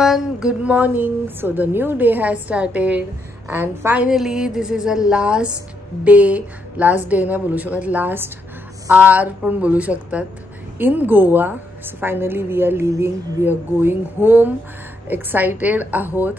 everyone, good morning. So the new day has started and finally this is a last day नाही बोलू शकत, last hour पण बोलू शकतात in Goa. So finally we are leaving, we are going home. Excited आहोत.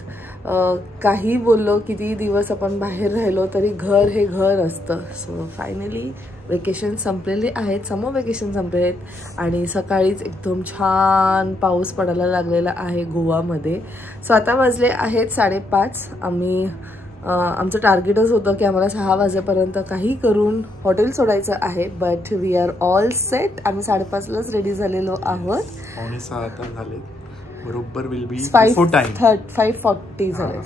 काही बोललो किती दिवस आपण बाहेर राहिलो तरी घर हे घर असतं. सो फायनली वेकेशन संपलेले आहेत, समर वेकेशन संपले आहेत आणि सकाळीच एकदम छान पाऊस पडायला लागलेला आहे गोवामध्ये. सो आता वाजले आहेत 5:30. आम्ही आमचं टार्गेटच होतं की आम्हाला 6 वाजेपर्यंत काही करून हॉटेल सोडायचं आहे, but we are all set. आम्ही 5:30लाच रेडी झालेलो आहोत. 5:45 झाले बरोबर. विल बी 5:40 झाले.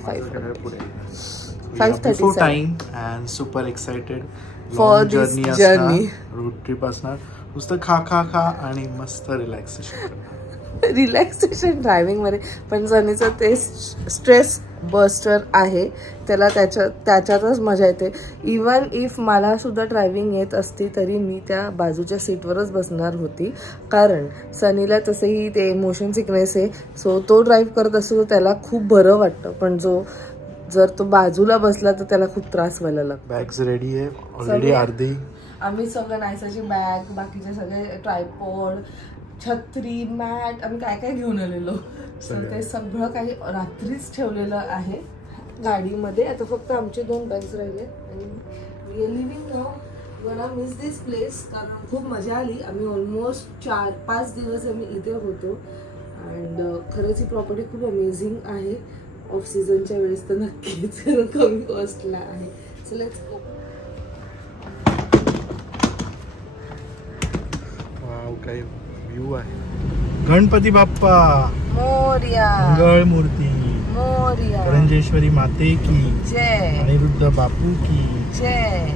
5:30 time and super excited for journey. Road trip असणार. नुसतं खा आणि मस्त रिलॅक्सेशन ड्रायव्हिंग मध्ये. पण जर्नीचं ते स्ट्रेस बस्टर आहे, त्याला त्याच्यातच मजा येते. इवन इफ मला सुद्धा ड्रायव्हिंग येत असती तरी मी त्या बाजूच्या सीटवरच बसणार होती, कारण सनीला तसेही ते मोशन सिकनेस आहे. सो तो ड्राईव्ह करत असतो त्याला खूप बरं वाटतं, पण जर तो बाजूला बसला तर त्याला खूप त्रास व्हायला लागतो. बॅग्स रेडी आहे ऑलरेडी अर्धी. आम्ही सगळं नायसाची बॅग, बाकीचे सगळे ट्रायपॉड, छत्री, मॅट, आम्ही काय घेऊन आलेलो. ते सगळं काही रात्रीच ठेवलेलं आहे गाडीमध्ये. आता फक्त आमचे 2 बॅग्स राहिले आणि we are leaving now. Gonna miss this place, कारण खूप मजा आली. आम्ही ऑलमोस्ट 4-5 दिवस आम्ही इथे होतो अँड खरंच ही प्रॉपर्टी खूप अमेझिंग आहे. ऑफ सीझनच्या वेळेस तर नक्कीच कमी कॉस्टला आहे. So let's go. वाव, काय व्ह्यू आहे. गणपती बाप्पा मोरया, मंगळ मूर्ती मोरया, करंजेश्वरी माते की जय, अनिरुद्ध बापू की जय.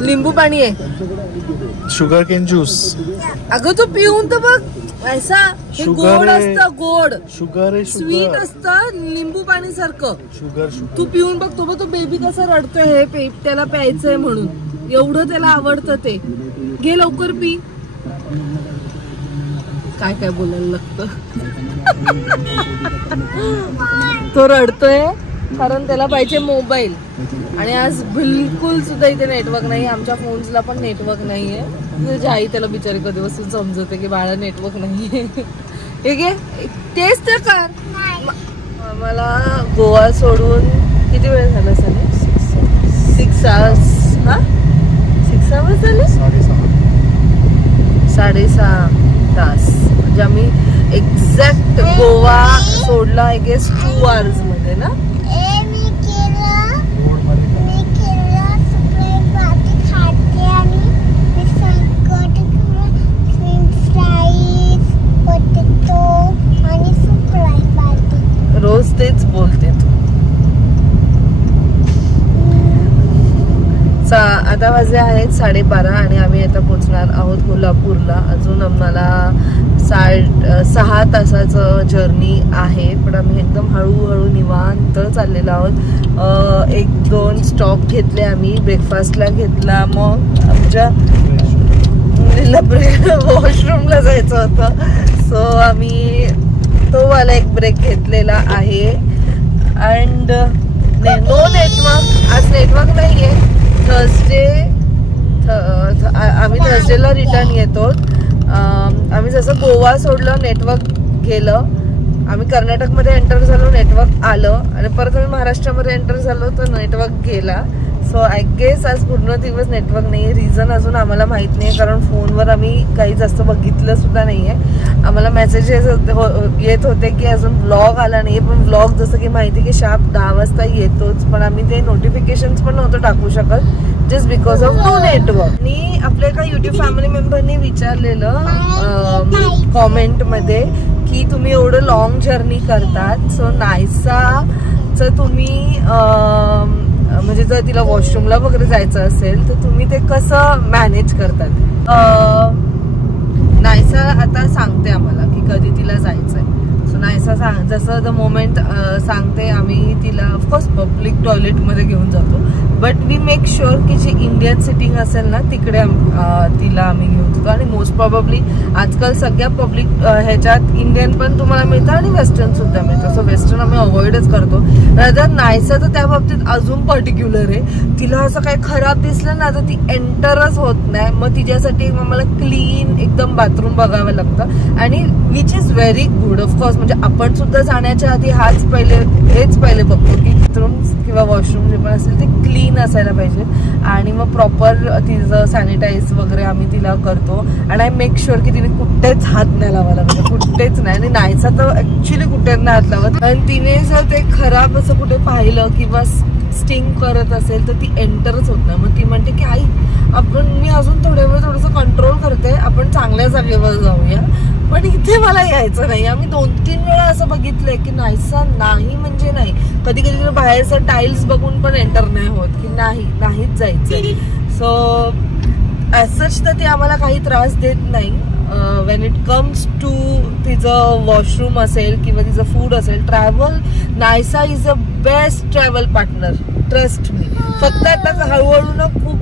लिंबू पाणी आहे, शुगर केन ज्यूस. अगं तू पिऊन तर बघ. ऐसा हे गोड असतं, गोड शुगर आहे, स्वीट असतं लिंबू पाणी सारखं. शुगर तू पिऊन बघ. तो बेबी कसा रडतोय, हे त्याला प्यायचंय म्हणून, एवढं त्याला आवडतं ते. घे लवकर पी. काय बोलायला लागतं. तो रडतोय कारण त्याला पाहिजे मोबाईल आणि आज बिलकुल सुद्धा इथे नेटवर्क नाही. आमच्या फोन्सला पण नेटवर्क नाहीये. तुझी आई त्याला बिचारी कधी बसून समजवते की बाळा नेटवर्क नाहीये. ठीक आहे, तेच तर कर. मला गोवा सोडून किती वेळ झाला सनी? 6 hours. हा 6 hours झाले. 6.5 तास. म्हणजे आम्ही एक्झॅक्ट गोवा सोडला आय गेस 2 hours मध्ये ना. रोज तेच बोलते तू. आता वाजले आहेत 12:30 आणि आम्ही आता पोहोचणार आहोत कोल्हापूरला. अजून आम्हाला 6 तासाचं जर्नी आहे, पण आम्ही एकदम हळूहळू निवांत चाललेलो आहोत. 1-2 स्टॉप घेतले आम्ही. ब्रेकफास्टला घेतला, मग आमच्या सन्नीला वॉशरूमला जायचं होतं, सो आम्ही तो वाला एक ब्रेक घेतलेला आहे. अँड नो नेटवर्क, आज नेटवर्क नाही आहे. आम्ही थर्सडेला रिटर्न येतो. आम्ही जसं गोवा सोडलं नेटवर्क गेलं, आम्ही कर्नाटकमध्ये एंटर झालो नेटवर्क आलं, आणि परत आम्ही महाराष्ट्रामध्ये एंटर झालो तर नेटवर्क गेला. सो आय गेस आज पूर्ण दिवस नेटवर्क नाही आहे. रिझन अजून आम्हाला माहीत नाही, कारण फोनवर आम्ही काही जास्त बघितलं सुद्धा नाही आहे. आम्हाला मेसेजेस येत होते की अजून व्लॉग आला नाही, पण व्लॉग जसं की माहिती की शार्प 10 वाजता येतोच, पण आम्ही ते नोटिफिकेशन्स पण नव्हतं टाकू शकत just because of no network. आणि आपल्या एका युट्यूब फॅमिली मेंबरनी विचारलेलं कॉमेंटमध्ये की तुम्ही एवढं लॉंग जर्नी करतात, सो नायसाचं तुम्ही म्हणजे जर तिला वॉशरूमला वगैरे जायचं असेल तर तुम्ही ते कसं मॅनेज करतात. नायसा आता सांगते आम्हाला की कधी तिला जायचंय. सो नायसा जसं द मोमेंट सांगते आम्ही तिला ऑफकोर्स पब्लिक टॉयलेटमध्ये घेऊन जातो, बट वी मेक शुअर की जी इंडियन सिटिंग असेल ना तिकडे तिला आम्ही घेऊन जातो. आणि मोस्ट प्रॉबेबली आजकाल सगळ्या पब्लिक ह्याच्यात इंडियन पण तुम्हाला मिळतं आणि वेस्टर्न सुद्धा मिळतं. सो वेस्टर्न आम्ही अवॉइडच करतो. जर नायसा तर त्या बाबतीत अजून पर्टिक्युलर आहे. तिला असं काही खराब दिसलं ना तर ती एंटरच होत नाही. मग तिच्यासाठी आम्हाला क्लीन एकदम बाथरूम बघावं लागतं, आणि which is very good. Of course म्हणजे आपण सुद्धा जाण्याच्या आधी हेच पहिले बघतो की बाथरूम किंवा वॉशरूम जे पण असेल ते क्लीन असायला पाहिजे, आणि मग प्रॉपर तिचं सॅनिटाईज वगैरे आम्ही तिला करतो. आणि आय मेक शुअर की तिने कुठेच हात नाही लावायला पाहिजे, कुठेच नाही. आणि नायसा तर ऍक्च्युली कुठेच नाही हात लावत. आणि तिने जर ते खराब असं कुठे पाहिलं किंवा स्टिंग करत असेल तर ती एंटरच होत नाही. मग ती म्हणते की आई मी अजून थोड्या वेळ थोडंसं कंट्रोल करते, आपण चांगल्या जागेवर जाऊया. पण इथे मला यायचं नाही. आम्ही 2-3 वेळा असं बघितलंय की नायसा नाही म्हणजे नाही. कधी कधी बाहेरचं टाईल्स बघून पण एंटर नाही होत की नाहीच जायचंय. सो ॲज सच तर ती आम्हाला काही त्रास देत नाही. वेन इट कम्स टू तिचं वॉशरूम असेल किंवा तिचं फूड असेल, travel Naysa is a best travel partner, trust me. फक्त आता हळूहळू ना खूप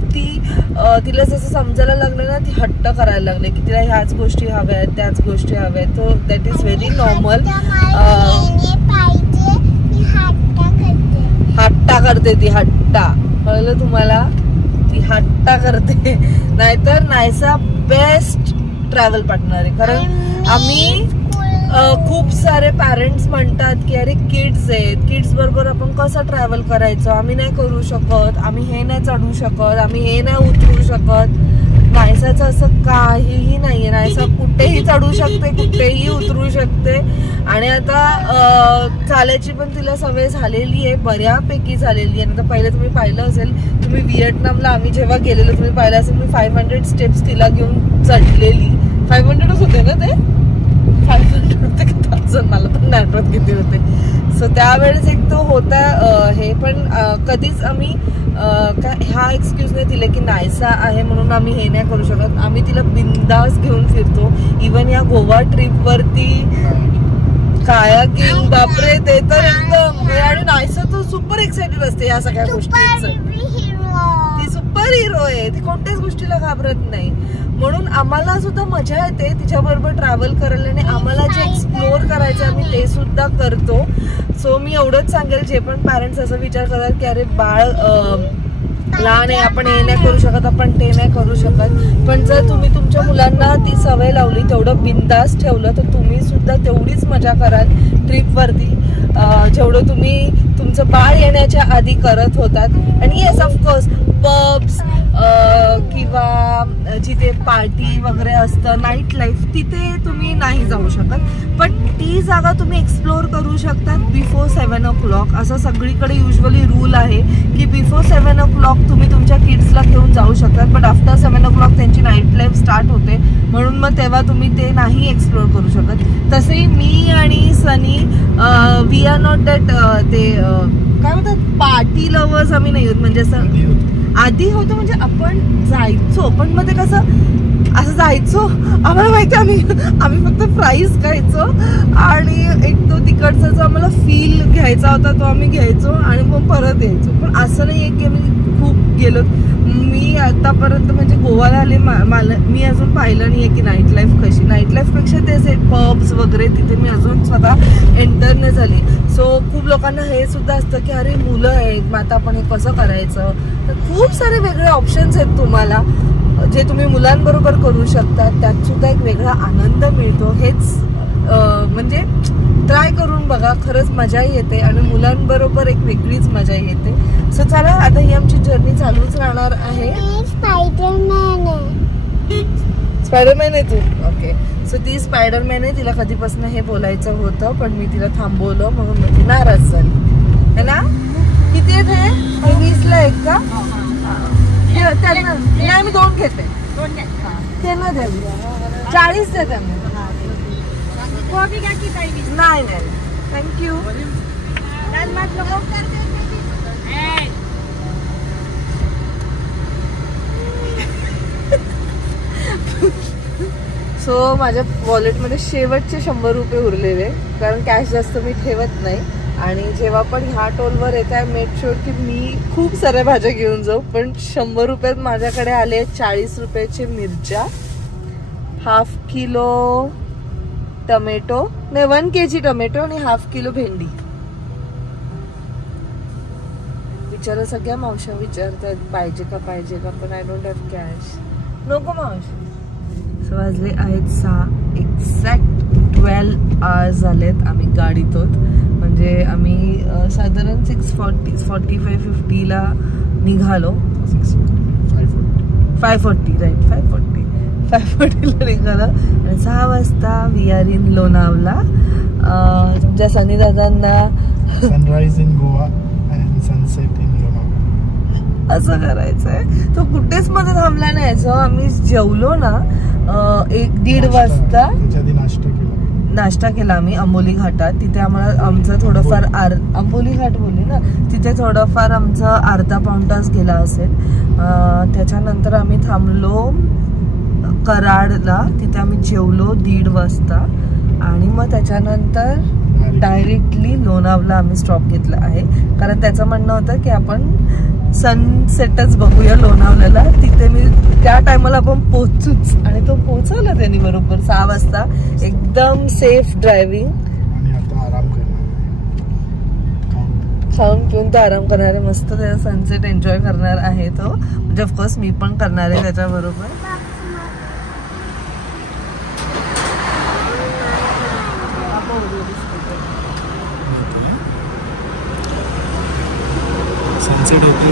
तिला जसं समजायला लागलं ना ती हट्ट करायला लागले की तिला ह्याच गोष्टी हव्यात त्याच गोष्टी हव्यात. So that is very normal. हट्टा करते ती, हट्टा, कळलं तुम्हाला, ती हट्टा करते. नाहीतर नायसा बेस्ट ट्रॅव्हल पार्टनर आहे. कारण आम्ही खूप सारे पॅरेंट्स म्हणतात की अरे किड्स आहेत, किड्स बरोबर आपण कसं ट्रॅव्हल करायचं, आम्ही नाही करू शकत, आम्ही हे नाही चढू शकत, आम्ही हे नाही उतरू शकत. नायसाचं असं काहीही नाहीये. नायसा कुठेही चढू शकते, कुठेही उतरू शकते. आणि आता चालायची पण तिला सवय झालेली आहे, बऱ्यापैकी झालेली आहे. आता पहिले तुम्ही पाहिलं असेल, तुम्ही व्हिएटनामला आम्ही जेव्हा गेलेलो तुम्ही पाहिलं असेल, मी 500 स्टेप्स तिला घेऊन चढलेली. 500च होते ना ते, 500 होते की 1000, मला पण नाही आठवत किती होते. सो त्यावेळेस एक तो होता हे. पण कधीच आम्ही ह्या एक्सक्यूज नाही दिले की नायसा आहे म्हणून आम्ही हे नाही करू शकत. आम्ही तिला बिंदास घेऊन फिरतो. इवन या गोवा ट्रिपवरती कायाकिंग, बापरे, ते तर एकदम. आणि नायसा तर सुपर एक्साइटेड असते या सगळ्या गोष्टींचं. ती सुपर हिरो आहे, ती कोणत्याच गोष्टीला घाबरत नाही. म्हणून आम्हाला सुद्धा मजा येते तिच्याबरोबर ट्रॅव्हल करायला, आणि आम्हाला जे एक्सप्लोअर करायचं आम्ही ते सुद्धा करतो. सो मी एवढंच सांगेल, जे पण पॅरेंट्स असं विचार करतात की अरे बाळ लहान आहे, आपण हे नाही करू शकत, आपण ते नाही करू शकत, पण जर तुम्ही तुमच्या मुलांना ती सवय लावली, तेवढं बिंदास ठेवलं, तर तुम्ही सुद्धा तेवढीच मजा कराल ट्रिपवरती जेवढं तुम्ही तुमचं बाळ येण्याच्या आधी करत होतात. आणि येस ऑफकोर्स पब्स किंवा जिथे पार्टी वगैरे असतं, नाईट लाईफ, तिथे तुम्ही नाही जाऊ शकत. पण ती जागा तुम्ही एक्सप्लोअर करू शकतात बिफोर 7 o'clock. असं सगळीकडे युजली रूल आहे की बिफोर 7 o'clock तुम्ही तुमच्या किड्सला घेऊन जाऊ शकतात. बट आफ्टर 7 o'clock त्यांची नाईट लाईफ स्टार्ट होते, म्हणून मग तेव्हा तुम्ही ते नाही एक्सप्लोअर करू शकत. तसे मी आणि सनी वी आर नॉट दॅट ते काय म्हणतात पार्टी लवर्स आम्ही नाही होत. म्हणजे असं आधी होतं, म्हणजे आपण जायचो, पण मग ते कसं असं जायचो, आम्हाला माहिती आम्ही फक्त फ्राईज खायचो आणि एक तो तिकडचा जो आम्हाला फील घ्यायचा होता तो आम्ही घ्यायचो आणि मग परत यायचो. पण असं नाही आहे की आम्ही खूप गेलो. मी आतापर्यंत म्हणजे गोवाला आले मी अजून पाहिलं नाहीये की नाईट लाईफ कशी. नाईट लाईफ पेक्षा तेच पब्स वगैरे तिथे मी अजून स्वतः एंटर नाही झाली. सो खूप लोकांना हे सुद्धा असतं की अरे मुलं आहेत मग आता आपण हे कसं करायचं. तर खूप सारे वेगळे ऑप्शन्स आहेत तुम्हाला जे तुम्ही मुलांबरोबर करू शकता. त्यात सुद्धा एक वेगळा आनंद मिळतो. हेच म्हणजे ट्राय करून बघा, खरंच मजाही येते आणि मुलांबरोबर एक वेगळीच मजा येते. सो चला आता ही आमची जर्नी चालूच राहणार आहे. स्पायडरमॅन आहे तू. ओके, सो ती स्पायडरमॅन आहे. तिला कधीपासून हे बोलायचं होतं पण मी तिला थांबवलं म्हणून ती नाराज झाली है ना. किती आहेत हे 20ला एक का. त्यांना नाही मी 2 घेते. त्यांना द्या 40 द्या त्यांना. नाही नाही थँक्यू. सो माझ्या वॉलेटमध्ये शेवटचे 100 रुपये उरलेले कारण कॅश जास्त मी ठेवत नाही. आणि जेव्हा पण ह्या टोलवर येत आहे मेक शुअर की मी खूप साऱ्या भाज्या घेऊन जाऊ. पण 100 रुपयात माझ्याकडे आले 40 रुपयाचे मिरच्या, ½ किलो टोमॅटो नाही 1 kg टोमॅटो आणि ½ किलो भेंडी. विचारा सगळ्या मावशा विचारतात पाहिजे का पण आय डोंट हॅव कॅश. नको मावशी. सो वाजले आहेत 6. एक्झॅक्ट 12 hours झालेत आम्ही गाडीत आहोत. म्हणजे आम्ही साधारण 6:45-50ला निघालो. 540 राईट 540ला निघालो आणि 6 वाजता वी आर इन लोणावला. तुमच्या सनी दादांना sunrise in Goa and sunset in Lonavala असं करायचंय. तो कुठेच मध्ये थांबला नाही. सो आम्ही जेवलो ना 1-1:30 वाजता. नाश्ता केला आम्ही अंबोली घाटात. तिथे आम्हाला आमचं थोडंफार अंबोली घाट बोलली ना तिथे थोडंफार आमचं अर्धा पाऊण तास गेला असेल. त्याच्यानंतर आम्ही थांबलो कराडला. तिथे आम्ही जेवलो 1:30 वाजता आणि मग त्याच्यानंतर डायरेक्टली लोणावला आम्ही स्टॉप घेतला आहे. कारण त्याचं म्हणणं होतं की आपण सनसेटच बघूया लोणावल्याला. तिथे मी त्या टायमाला आपण पोहोचूच आणि तो पोहोचवला त्यांनी बरोबर 6 वाजता. एकदम सेफ ड्रायव्हिंग. आणि आता आराम करणार, खाऊन पिऊन तो आराम करणार आहे. मस्त त्याचा सनसेट एन्जॉय करणार आहे तो. म्हणजे ऑफकोर्स मी पण करणार आहे त्याच्याबरोबर. सनसेट होते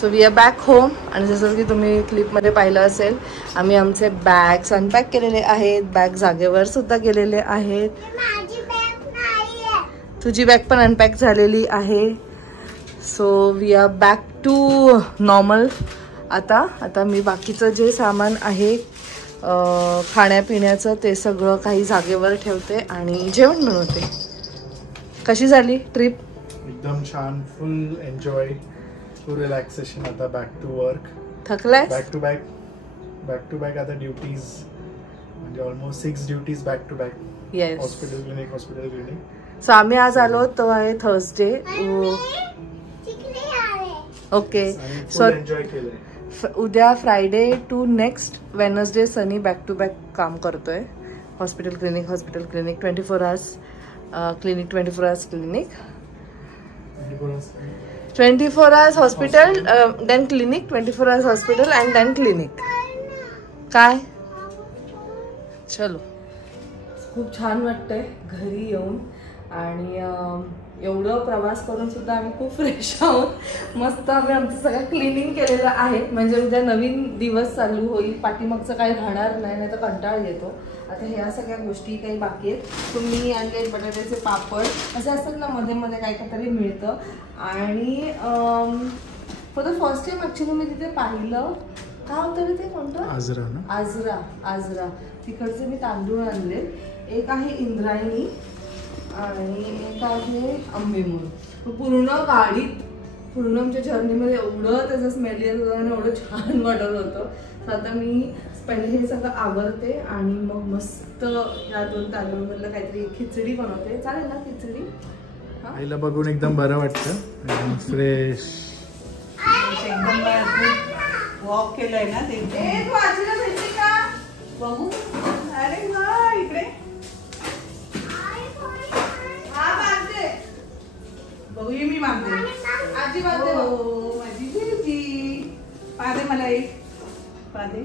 so we are back home. आणि जसं की तुम्ही क्लिपमध्ये पाहिलं असेल आम्ही आमचे बॅग्स अनपॅक केलेले आहेत. बॅग जागेवर सुद्धा गेलेले आहेत. तुझी बॅग पण अनपॅक झालेली आहे. So we are back to normal. आता मी बाकीचं जे सामान आहे खाण्यापिण्याचं ते सगळं काही जागेवर ठेवते आणि जेवण बनवते. कशी झाली ट्रिप? एकदम छान. Full enjoy, full relaxation. आता बॅक टू वर्क. थकलाय? बॅक टू बॅक आता ड्युटीज म्हणजे almost 6 duties back to back. Yes. Hospital clinic. So आम्ही आज आलो तो आहे थर्सडे. ओके सो एन्जॉय केलंय. उद्या फ्रायडे टू नेक्स्ट वेनसडे सनी बॅक टू बॅक काम करतोय. Hospital clinic 24 hours clinic 24 hours clinic 24 hours hospital then clinic 24 hours hospital and then clinic. काय चलो खूप छान वाटतंय घरी येऊन आणि एवढं प्रवास करून सुद्धा आम्ही खूप फ्रेश आहोत. मस्त आम्ही आमचं सगळं क्लिनिंग केलेलं आहे. म्हणजे उद्या नवीन दिवस चालू होईल. पाठीमागचं काही राहणार नाही तर कंटाळ येतो. आता ह्या सगळ्या गोष्टी काही बाकी आहेत. तुम्ही आणले बटाट्याचे पापड असे असतात ना, मध्ये मध्ये काहीतरी मिळतं. आणि for the first time actually मी तिथे पाहिलं काय होतं ते कोणतं आजरा ना, आजरा तिकडचे मी तांदूळ आणले. एक आहे इंद्रायणी आणि एक आहे आंबेमोल. पूर्ण गाडीत पूर्ण आमच्या जर्नीमध्ये एवढं त्याचं स्मेल येत होतं आणि एवढं छान वाटत होतं. तर आता मी पहिले हे सगळं आवरते आणि मग मस्त ह्या 2 तांदूळमधलं काहीतरी खिचडी बनवते. चालेल ना खिचडी? आईला बघून एकदम बरं वाटतं, एकदम फ्रेश. वॉक केलंय ना ते. तू आजीला भेटली का बघू. अरे वा इकडे बघूया. मी मागते आजी बांधते. माझी बेटी पादे मला एक पादे.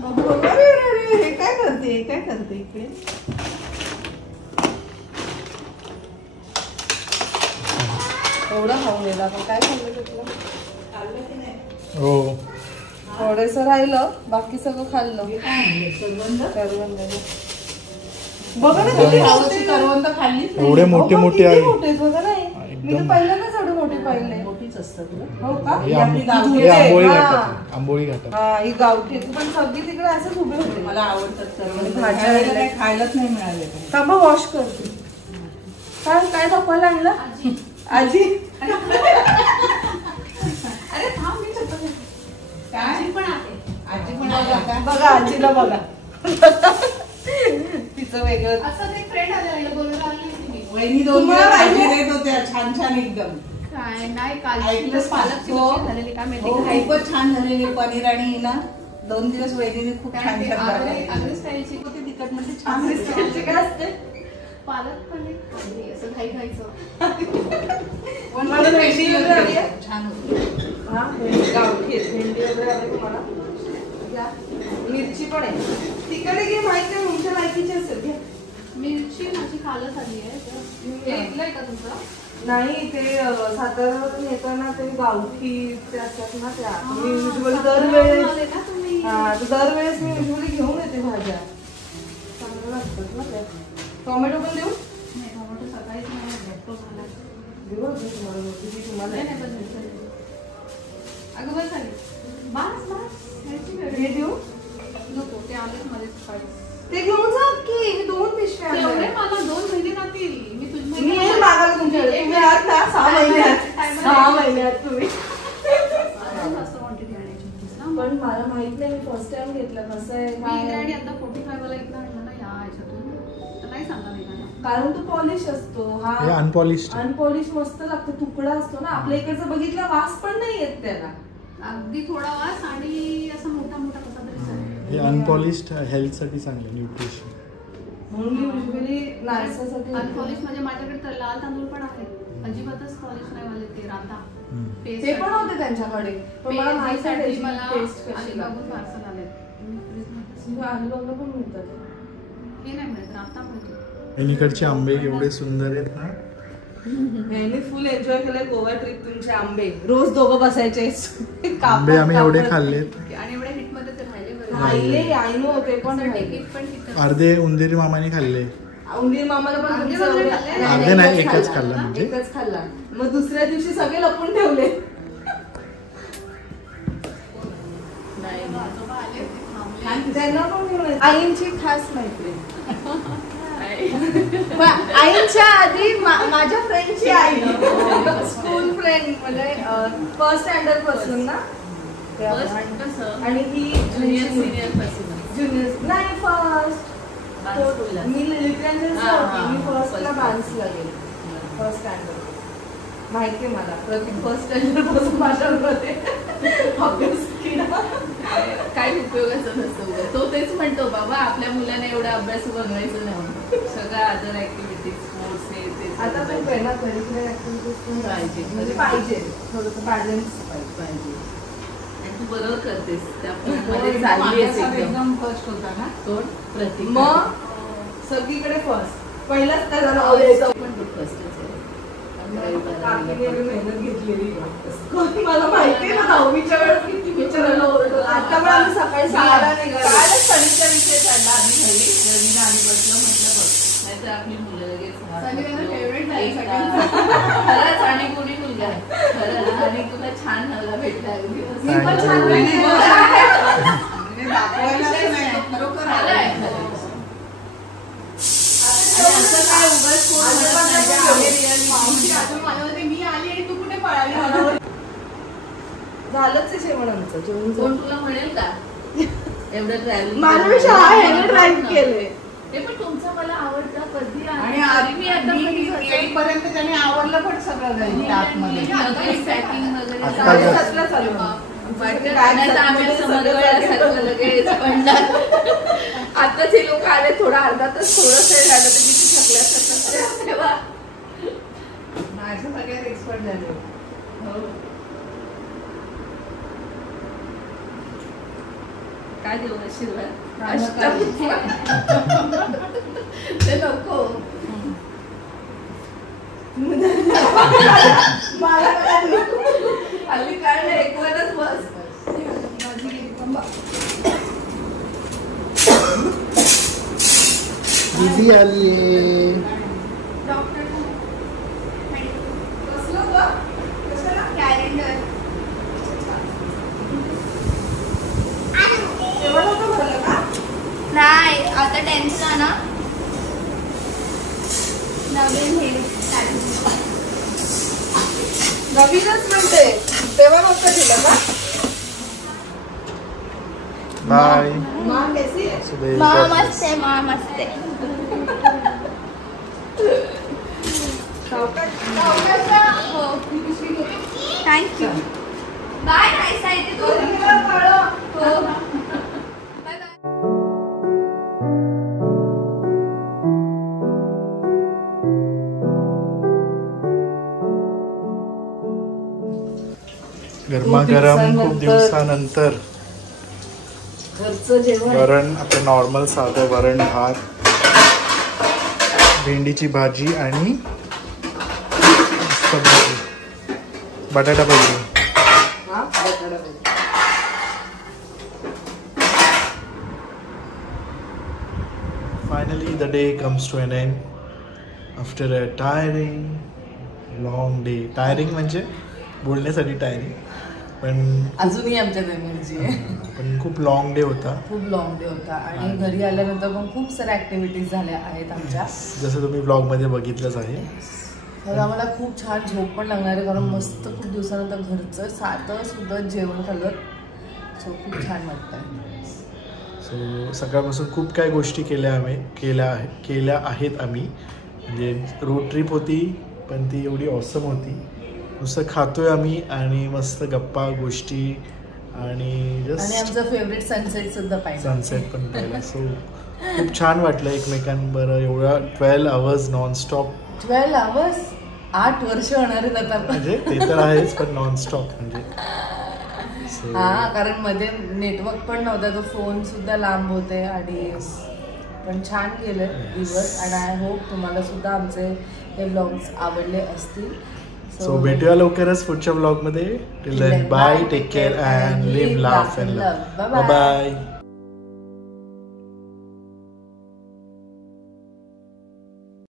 बघू बघू. अरे अरे हे काय करते इकडे. एवढं खाऊन गेला पण काय खाल्लं तुला? खाल्लं की नाही? हो थोडंसं राहिलं, बाकी सगळं खाल्लं. करवंद बघा ना किती गावची करवंद खाल्ली. एवढे मोठे मोठे आहे. बघा नाही, मी तर पहिल्यांदाच एवढे मोठे पाहिले. मोठीच असतात ना. हो का? हे आंबोळी घाटात, आंबोळी घाटात. हा ही गावठी पण सगळी तिकडे असंच उभे होते. मला आवडतात करवंद. भाज्या काही खायलाच नाही मिळाले. थांबा वॉश करते. काय दाखवायला आणलं आजी? अरे थांब मी चप्पल. आजी पण आहे. बघा आजीला बघा. तिचं वेगळं असं एक फ्रेंड आलेला बोलायला आली होती मी. वहिनी 2 भाजी देत होत्या छान छान एकदम. काय नाही काल पालकची भाजी झालेली काय माहिती. खूपच छान झालेली पनीर आणि ना 2 दिवस वहिनीने खूप छान छान बनवली. आगरी स्टाईलची होती तिखट म्हणजे आगरी छान. स्टाईलची काय असते? पालक पनीर असं घाई खायचं. मला भेंडी वगैरे आली आहे? छान होती. हा गावठी आहे. भेंडी वगैरे आली तुम्हाला? घ्या. मिरची पण आहे. तिकडे घे, माहित नाही तुमच्या लायकीची असेल. घ्या. मिरची माझी खालच आली आहे. हे इथलं आहे का तुमचं? नाही ते साताऱ्यावरून येताना ते गावठी ते असतात ना त्या. मी युजली दरवेळेस दरवेळेस मी युजली घेऊन येते भाज्या. चांगलं लागतात ना त्या. टोमॅटो पण देऊ? नाही टोमॅटो सकाळीच नाही भेटतो मला. देऊ तुम्हाला मोठी तुम्हाला नाही पण अगं बस आली. बस हे देऊ नको ते आलेच मध्ये सकाळी. ते घेऊन जा की. मी 2 पिशव्या एवढे मला 2 महिने जातील. मी येईल मागायला तुमच्याकडे. तुम्ही आहात ना 6 महिन्यात तुम्ही. पण मला माहित नाही, मी फर्स्ट टाइम घेतलं. कसं आहे काय आता 45 वाला इथं आणलं ना या ह्याच्यातून तर नाही सांगा नाही कारण तो पॉलिश असतो. हे अनपॉलिश मस्त लागतो. तुकडा असतो ना आपल्या इकडचा बघितला वास पण नाही येत त्याला. अगदी थोडा वास आणि असं मोठा मोठा कसा तरी चालेल. हे अनपॉलिश्ड हेल्थ साठी चांगलं न्यूट्रिशन. म्हणून मी युजली नाश्त्यासाठी अनपॉलिश म्हणजे माझ्याकडे तर लाल तांदूळ पण आहेत. अजिबातच पॉलिश नाही वाले ते राता. ते पण होते त्यांच्याकडे. पण मला माहिती आहे मला टेस्ट कशी बघून पार्सल आले. अलिबागला पण मिळतात. हे नाही मिळत राता मिळतो. इकडचे आंबे एवढे सुंदर आहेत ना. मी फुल एन्जॉय केलंय गोवा ट्रिप. तुमचे आंबे रोज दोघं बसायचे. आंबे आम्ही एवढे खाल्लेत आणि एवढ्या हिट मध्ये ते राहिले राहिले. आई नो ते पण अर्धे उंदीर मामाने खाल्ले. उंदीर मामाला पण अर्धे नाही, एकच खाल्ला. म्हणजे एकच खाल्ला. मग दुसऱ्या दिवशी सगळे लपून ठेवले. त्यांना पण घेऊन आईंची खास मैत्रीण. आईंच्या आधी माझ्या फ्रेंडची आई. स्कूल फ्रेंड म्हणजे फर्स्ट स्टँडर्ड पासून ना. आणि ही ज्युनियर नाही फर्स्ट. मी लिटरली मी फर्स्टला बान्सला गेले. फर्स्ट स्टँडर्ड माहिती आहे मला प्रतीक फर्स्ट स्टँडर्ड पासून माझ्यामध्ये अभ्यास केला. काही उपयोगाचं नसतं उगाच. तो तेच म्हणतो बाबा आपल्या मुलाने एवढा अभ्यास बनवायचं नाही, सगळं अदर ऍक्टिव्हिटीज स्पोर्ट्स हे ते आता पण पहिला करिक्युलर ऍक्टिव्हिटीज पण पाहिजे. म्हणजे पाहिजे थोडंसं बॅलन्स पाहिजे. आणि तू बरोबर करतेस तो त्यामध्ये चालली आहेस एकदम. एकदम फर्स्ट होता ना कोण? प्रतीक. मग सगळीकडे फर्स्ट पहिलाच त्याला यायचं. पण तू फर्स्टच आहे. काकीने एवढी मेहनत घेतलेली मला माहिती आहे ना. 10वीच्या वेळेस किती विचारायला ओरडत. आता पण आम्ही सकाळी 6ला निघालो. सनीचा विषय काढला आम्ही घरी. रवीना आम्ही बसलो, म्हटलं बघ नाहीतर आपली मुलं लगेच खरंच आणि कोणी मुलगा आहे खरंच. आणि तुला छान नवरा भेटला अगदी. मी पण छान मी आली आणि तू कुठे पळाली. झालंच आहे जेवण आमचं. जेवण कोण तुला म्हणेल का एवढं ट्रॅव्हलिंग? माझ्यापेक्षा आहे ड्राईव्ह केले. ते पण तुमचं मला आवडतं कधी. आणि आधी मी आता येईपर्यंत त्याने आवडलं पण सगळं घरी आतमध्ये पॅकिंग वगैरे लगेच पडणार. आता ते लोक आले थोडा अर्धा तास थोडंच झालं तर किती थकल्यासारखं तेव्हा माझं सगळ्यात एक्सपर्ट झाले. काय देऊ आशीर्वाद? ते नको. हल्ली काय नाही एकवरच बस. दीदी आली आहे. नाही आता 10th ना नवीन हे नवीनच म्हणते तेव्हा नव्हतं दिलं का? बाय. माँ कैसी है? माँ मस्त आहे. माँ मस्त आहे. थँक्यू. बाय. नाईस आहे ते. हो. गरमागरम खूप दिवसानंतर घरचं जेवण. वरण आपलं नॉर्मल साधं वरण भात, भेंडीची भाजी आणि मस्त भाजी, बटाटा भाजी. Finally the day comes to an end after a tiring long day. Tiring म्हणजे बोलण्यासाठी टायरिंग पण अजूनही आमच्यात एनर्जी आहे. पण खूप लॉंग डे होता. खूप लॉंग डे होता आणि घरी आल्यानंतर पण खूप साऱ्या ऍक्टिव्हिटीज झाल्या आहेत आमच्या. जसं तुम्ही ब्लॉग मध्ये बघितलंच आहे. तर आम्हाला खूप छान झोप पण लागणार आहे कारण मस्त खूप दिवसानंतर घरचं साधं सुद्धा जेवण खाल्लं. सो खूप छान वाटतंय. सो सकाळपासून खूप काही गोष्टी केल्या आहेत आम्ही. म्हणजे रोड ट्रिप होती पण ती एवढी ऑसम होती. नुसतं खातोय आम्ही आणि मस्त गप्पा गोष्टी आणि जस्ट आमचं फेवरेट सनसेट सुद्धा पाहिजे. सनसेट पण पाहिला. सो खूप छान वाटलं एकमेकांबरोबर एवढा 12 hours नॉनस्टॉप. 12 hours 8 वर्ष होणार आहेत आता. म्हणजे ते तर आहेच पण नॉनस्टॉप म्हणजे. हा कारण मध्ये नेटवर्क पण नव्हता. तो फोन सुद्धा लांब होते आणि पण छान गेले दिवस. आणि आय होप तुम्हाला सुद्धा आमचे हे व्लॉग्स आवडले असतील. सो भेटूया लवकरच पुढच्या व्लॉग मध्ये. Till then bye. Take care and live laugh and love. Bye bye.